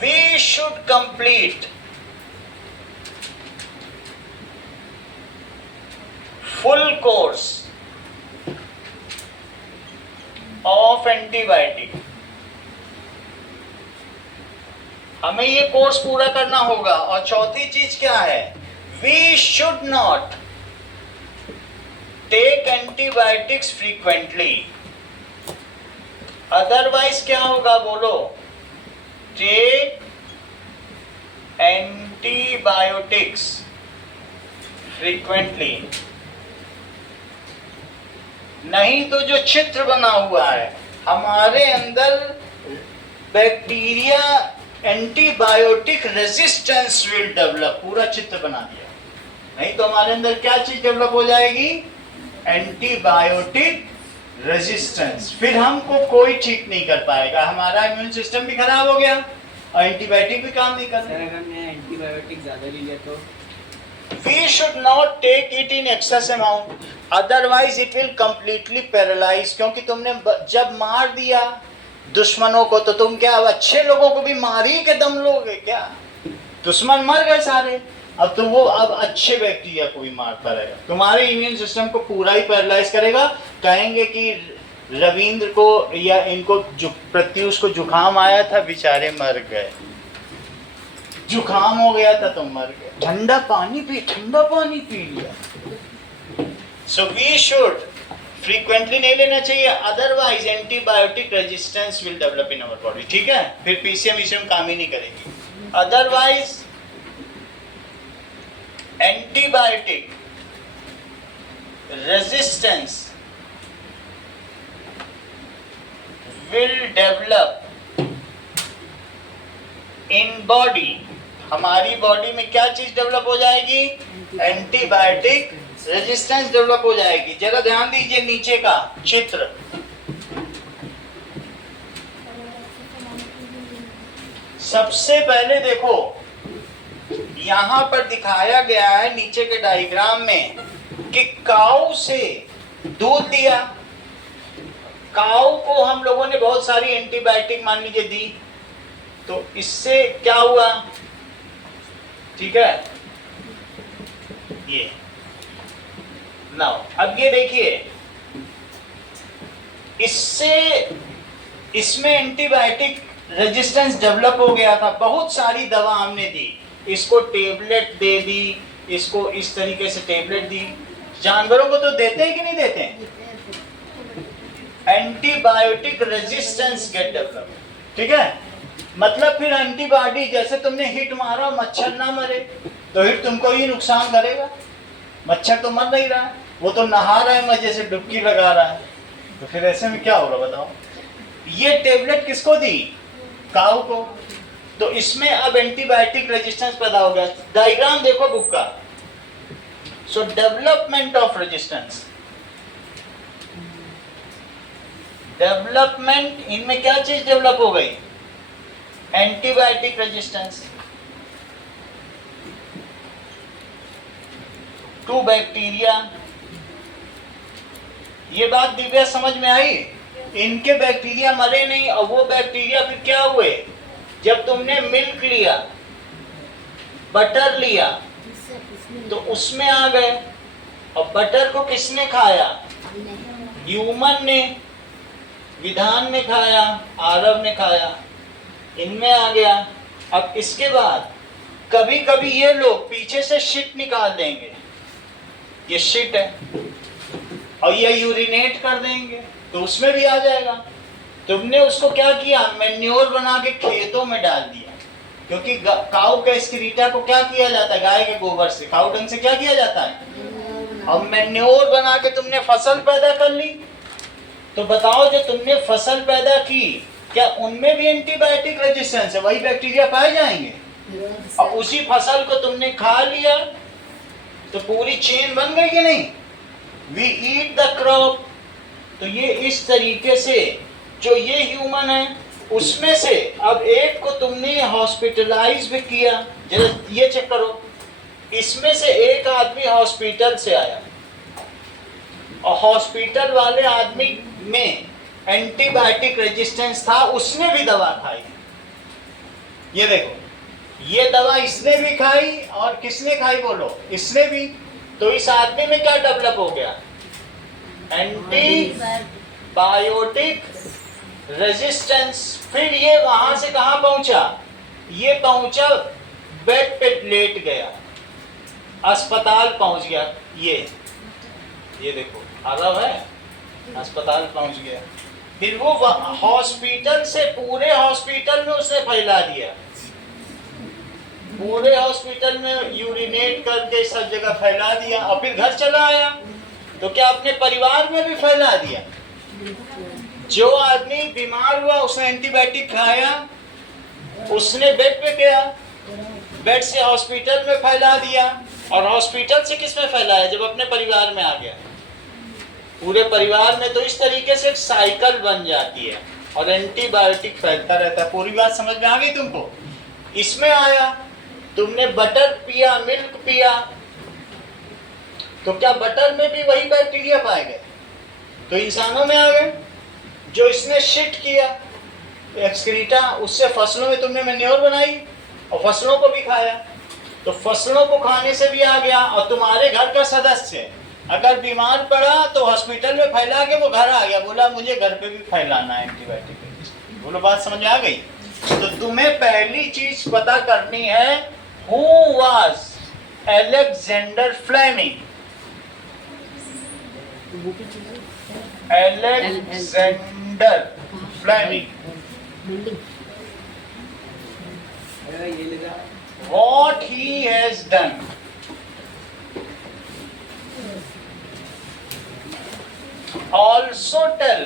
we should complete full course of antibiotic, हमें ये कोर्स पूरा करना होगा। और चौथी चीज क्या है, we should not take antibiotics frequently, otherwise क्या होगा बोलो, टेक एंटीबायोटिक्स फ्रीक्वेंटली, नहीं तो जो चित्र बना हुआ है हमारे अंदर bacteria antibiotic resistance will develop, पूरा चित्र बना दिया, नहीं तो हमारे अंदर क्या चीज डेवलप हो जाएगी, एंटीबायोटिक रेजिस्टेंस। फिर हमको कोई ठीक नहीं कर पाएगा, हमारा इम्यून सिस्टम भी खराब हो गया और एंटीबायोटिक भी काम नहीं कर रहा। अगर मैं एंटीबायोटिक ज्यादा ले लिया तो We should not take it in excess amount, otherwise it will completely paralyze, क्योंकि तुमने जब मार दिया दुश्मनों को तो तुम क्या अब अच्छे लोगों को भी मार ही के दम लोगे क्या, दुश्मन मर गए सारे, अब तो वो अब अच्छे बैक्टीरिया को भी मार पड़ेगा, तुम्हारे इम्यून सिस्टम को पूरा ही पैरालाइज करेगा। कहेंगे कि रविंद्र को या इनको प्रत्युष को जुकाम आया था बेचारे मर गए, जुकाम हो गया था तो मर गए, ठंडा पानी पी लिया। सो वी शुड फ्रीक्वेंटली नहीं लेना चाहिए, otherwise antibiotic resistance will develop in our body, ठीक है, फिर पीसीएम काम ही नहीं करेगी। Otherwise antibiotic resistance will develop in body, हमारी बॉडी में क्या चीज डेवलप हो जाएगी, एंटीबायोटिक रेजिस्टेंस डेवलप हो जाएगी। जरा ध्यान दीजिए नीचे का चित्र, सबसे पहले देखो यहां पर दिखाया गया है नीचे के डायग्राम में कि काऊ से दूध लिया, काऊ को हम लोगों ने बहुत सारी एंटीबायोटिक मान लीजिए दी, तो इससे क्या हुआ, ठीक है, ये नाउ अब ये देखिए, इसमें एंटीबायोटिक रेजिस्टेंस डेवलप हो गया था, बहुत सारी दवा हमने दी, इसको टेबलेट दे दी, इसको इस तरीके से टेबलेट दी, जानवरों को तो देते हैं कि नहीं देते हैं, एंटीबायोटिक रेजिस्टेंस गेट डेवलप, ठीक है, मतलब फिर एंटीबॉडी, जैसे तुमने हिट मारा मच्छर ना मरे तो हिट तुमको ही नुकसान करेगा, मच्छर तो मर नहीं रहा है, वो तो नहा रहा है मजे से, डुबकी लगा रहा है, तो फिर ऐसे में क्या होगा बताओ। ये टेबलेट किसको दी, काऊ को, तो इसमें अब एंटीबायोटिक रेजिस्टेंस पैदा हो गया। डायग्राम देखो बुक का, सो डेवलपमेंट ऑफ रेजिस्टेंस, डेवलपमेंट, इनमें क्या चीज डेवलप हो गई, एंटीबायोटिक रेजिस्टेंस टू बैक्टीरिया। ये बात दिव्या समझ में आई, इनके बैक्टीरिया मरे नहीं, और वो बैक्टीरिया फिर क्या हुए, जब तुमने मिल्क लिया, बटर लिया, तो उसमें आ गए, और बटर को किसने खाया, ह्यूमन ने, विधान ने खाया, आरव ने खाया, इनमें आ गया। अब इसके बाद कभी कभी ये लोग पीछे से शिट निकाल देंगे, ये शिट है, और ये यूरिनेट कर देंगे तो उसमें भी आ जाएगा। तुमने उसको क्या किया, मैन्योर बना के खेतों में डाल दिया, क्योंकि काऊ का स्क्रीटा को क्या किया जाता है, गाय के गोबर से, काऊ डंग से क्या किया जाता है, अब मैन्योर बना के तुमने फसल पैदा कर ली। तो बताओ जो तुमने फसल पैदा की, क्या उनमें भी एंटीबायोटिक रेजिस्टेंस है, वही बैक्टीरिया पाए जाएंगे? और उसी फसल को तुमने खा लिया तो पूरी चेन बन गई कि नहीं? We eat the crop. तो ये इस तरीके से जो ये ह्यूमन है उसमें से अब एक को तुमने हॉस्पिटलाइज भी किया, जरा ये चेक करो, इसमें से एक आदमी हॉस्पिटल से आया और हॉस्पिटल वाले आदमी में एंटीबायोटिक रेजिस्टेंस था, उसने भी दवा खाई। ये देखो, ये दवा इसने भी खाई और किसने खाई बोलो, इसने भी। तो इस आदमी में क्या डेवलप हो गया, एंटीबायोटिक रेजिस्टेंस। फिर ये वहां से कहां पहुंचा, ये पहुंचा बेड पे लेट गया, अस्पताल पहुंच गया। ये देखो अरब है, अस्पताल पहुंच गया। फिर वो हॉस्पिटल से पूरे हॉस्पिटल में उसने फैला दिया, पूरे हॉस्पिटल में यूरिनेट करके सब जगह फैला दिया और फिर घर चला आया। तो क्या अपने परिवार में भी फैला दिया? जो आदमी बीमार हुआ उसने एंटीबायोटिक खाया, उसने बेड पे गया, बेड से हॉस्पिटल में फैला दिया और हॉस्पिटल से किस में फैलाया, जब अपने परिवार में आ गया, पूरे परिवार में। तो इस तरीके से एक साइकिल बन जाती है और एंटीबायोटिक फैलता रहता है। पूरी बात समझ में आ गई तुमको? इसमें आया, तुमने बटर पिया, मिल्क पिया, तो क्या बटर में भी वही बैक्टीरिया पाए गए? तो इंसानों में आ गए। जो इसने शिट किया एक्सक्रीटा, उससे फसलों में तुमने मैन्योर बनाई और फसलों को भी खाया, तो फसलों को खाने से भी आ गया। और तुम्हारे घर का सदस्य अगर बीमार पड़ा तो हॉस्पिटल में फैला के वो घर आ गया, बोला मुझे घर पे भी फैलाना है एंटीबायोटिक। बोलो बात समझ में आ गई? तो तुम्हें पहली चीज पता करनी है, who was Alexander Fleming. Alexander Fleming. What he has done. Also tell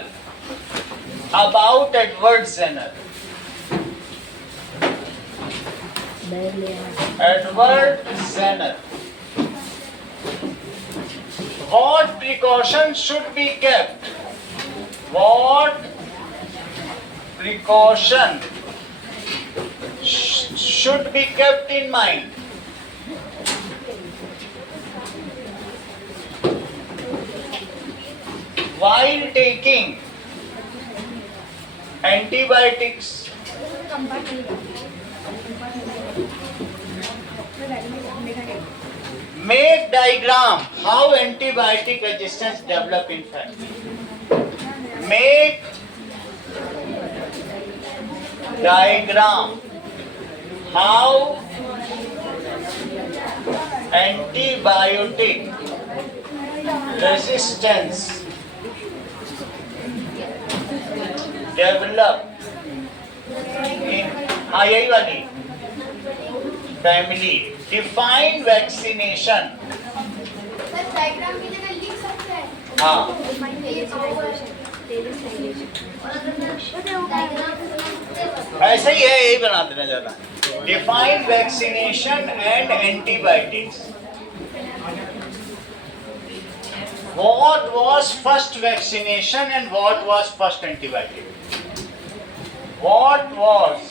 about Edward Jenner. Edward Jenner. What precautions should be kept? What precaution should be kept in mind? While taking antibiotics. Make diagram how antibiotic resistance develop in family. Make diagram how antibiotic resistance develop in यही वाली family. Define vaccination. डायग्राम की जगह लिख सकते हैं। हाँ, ऐसा ही है, यही बना देना ज्यादा। Define vaccination and antibiotics. What was first vaccination and what was first antibiotic? What was